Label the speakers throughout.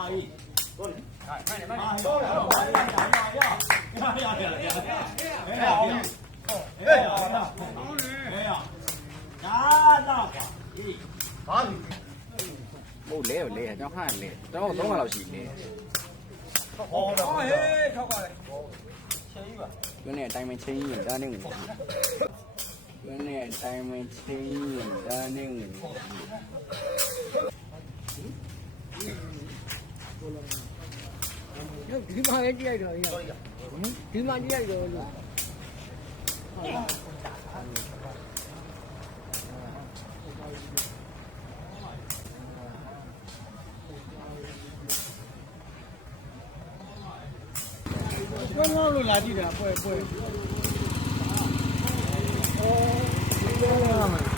Speaker 1: မ
Speaker 2: ဟုတ်လဲလဲကျောင်းဟာလဲကျောင်းတော့300လောက်ရှိနေဟောတော့ဟေးထောက်ပါလေချင်းကြီးပါဘယ်နဲ့အတိုင်းမချင်းကြီးဒါနဲ့ငါဘယ်နဲ့အတိုင်းမချင်းကြီးဒါနဲ့ငါ有几万只在里头，嗯，几万只在里头。关马路哪几点？关关。哦。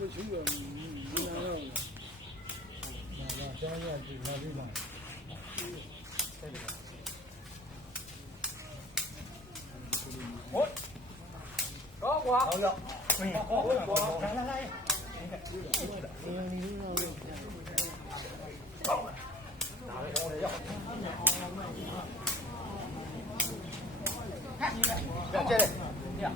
Speaker 2: 这穷鬼你你难道呢？那专业对他对吧？我，高光，高光，高光，来来来，高光，拿来跟我要。来，这里，这样。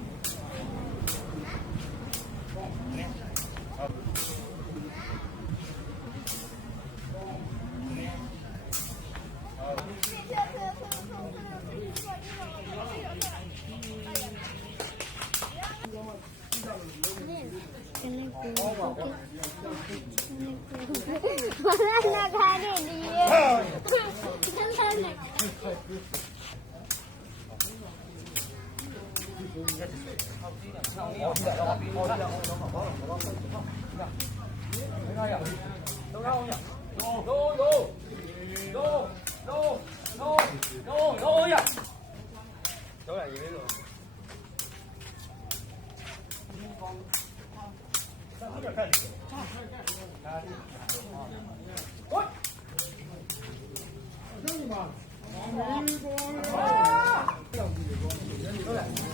Speaker 2: 那个那个，我在那看弟弟。看啥呢？走走走走走走走走呀？走走走走走走走我。我兄弟嘛，王明光。